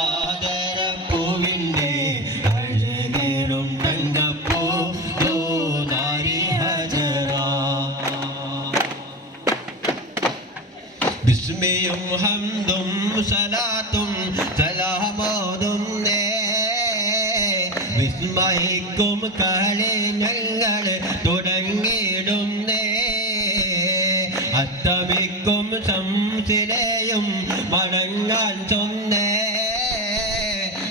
ആദരപ്പൂവിന്റെ അഴകേറും തങ്കപ്പൂ നാരി ഹജറ ബിസ്മിയും ഹംദും സലാത്തും സലാമോതുന്നേ വിസ്മയിക്കും കളി ഞങ്ങൾ തുടങ്ങിയിടുന്നേ അസ്തമിക്കും സംസിലെയും മടങ്ങാൻ ചൊന്നേ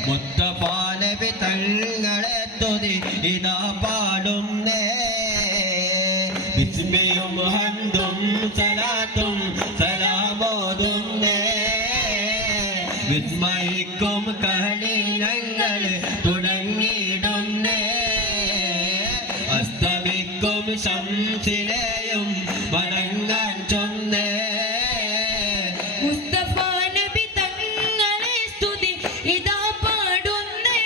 മുസ്തഫാ നബി തങ്ങളെ തുതി ഇതാ പാടുന്നേ ബിസ്മിയും ഹംദും സലാത്തും സലാമോതുന്നേ വിസ്മയിക്കും കളി ഞങ്ങൾ തുടങ്ങിയിടുന്നേ അസ്തമിക്കും ശംസിലെയും വണങ്ങാൻ ചൊന്നേ മുസ്തഫാ നബി തങ്ങളെ സ്തുതി ഇതാ പാടുന്നേ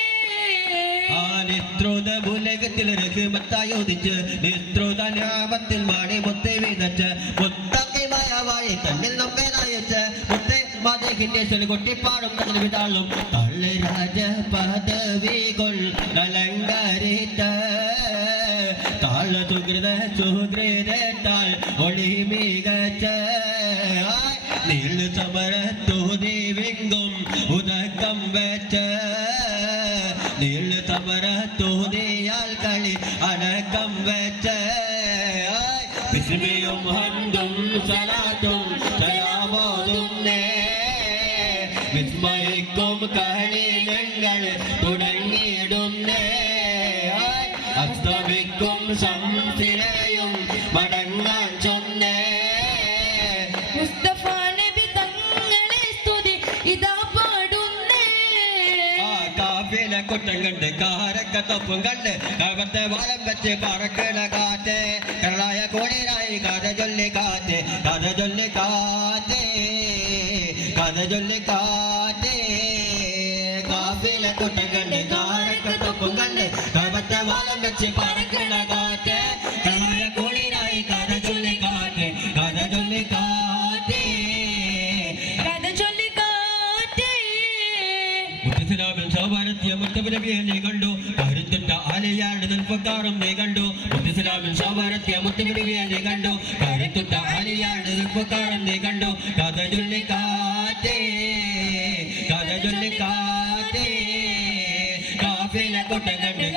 നിസ്തൃത ഉലകത്തിൽ രഹ്മത്തായോദിച്ച് നിസ്തൃത നാമത്തിൽ മാടി മുത്തെ വിതച്ച് മുത്തക്കിമായ വാഴി തന്നിൽ നമ്മെ നയിച്ച് മുത്തെ മതഹിന്റെ കൊട്ടിപ്പാടും തങ്ങൾ വിതാളും തള്ളി രാജ പദവികൾ അലങ്കരിച്ച താള സുഹൃതാൽ ഒളി മികച്ച നീളു സമരത്തോതി വിങ്കും ഉദക്കം വെച്ച നീളു സമരത്തോതിയാൽ കളി അടക്കം വെച്ച ബിസ്മിയും ഹംദും സലാത്തും സലാമോതുന്നേ വിസ്മയിക്കും കളി ഞങ്ങൾ തുടങ്ങിയിടുന്നേ അസ്തമിക്കും സംസിലെയും മടങ്ങാൻ ചൊന്നേ മുസ്തഫാ നബി തങ്ങളെ സ്തുതി ഇതാ പാടുന്നേ കാഫില കുട്ടം കണ്ട് കാരക്കത്തൊപ്പും കണ്ട് കവത്തെ വാലം വെച്ച് പറക്കണ കാറ്റ് കരളായ കോടിനായി കഥ ചൊല്ലി കാറ്റ് കഥ ചൊല്ലി കാറ്റ് കഥ ചൊല്ലി കാറ്റ് കാഫില കുട്ടം കണ്ട് കാരക്കത്തൊപ്പും കണ്ട് കവത്തെ വാലം വെച്ച് പറക്കണ കാറ്റ് കരളായ കോടിനായി കഥ ചൊല്ലി കാറ്റ് കഥ ചൊല്ലി കാറ്റ് കഥ ചൊല്ലി കാറ്റ് മുത്തസിലാമിൽ സൗഭാരത്യ മുത്തബിനബിയെ നീ കണ്ടു കരുത്തിട്ട ആലിയാരുടെ നിൽപ്പക്കാറും നീ കണ്ടു മുത്തസിലാമിൽ സൗഭാരത്യ മുത്തബിനബിയെ നീ കണ്ടു കരുത്തിട്ട ആലിയാരുടെ നിൽപ്പക്കാറും നീ കണ്ടു കഥ ചൊല്ലി കാറ്റ് കഥ ചൊല്ലി കാറ്റ് കാഫില കൊട്ട കണ്ട്